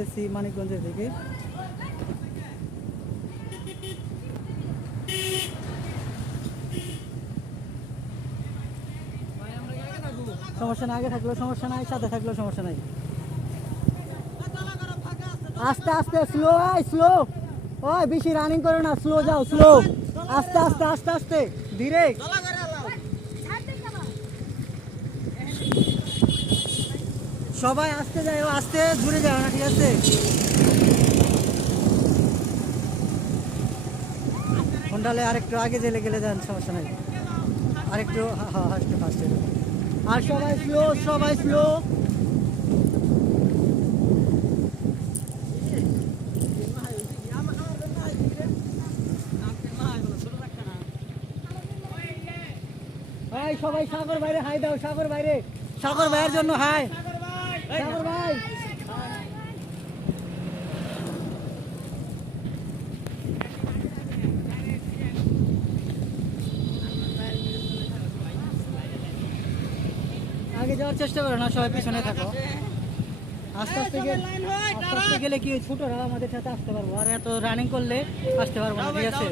আসতেছি মানিকগঞ্জের দিকে। সমস্যা না, আগে থাকলেও সমস্যা নাই, সাথে থাকলেও সমস্যা নাই। আস্তে আস্তে, স্লো, স্লো। ওই বেশি রানিং করো না, স্লো যাও, স্লো। আস্তে আস্তে আস্তে আস্তে, ধীরে। সবাই আস্তে যায়, আস্তে ঘুরে যাও না, ঠিক আছে? হন্ডালে আরেকটু আগে জেলে গেলে যান, সমস্যা নাই। আরেকটু, হ্যাঁ একটু ফাস্টে। আর সবাই স্লো, সবাই স্লো। ভাই সবাই সাগর বাইরে হাই দাও, সাগর বাইরে, সাগর ভাইয়ের জন্য হাই। সাগর ভাই, আগে যাওয়ার চেষ্টা করো না, সবাই পিছনে থাকো। আস্তে আস্তে গেলে কি ছোটরা আমাদের সাথে আসতে পারবো, আর এত রানিং করলে আসতে পারবো না, ঠিক আছে?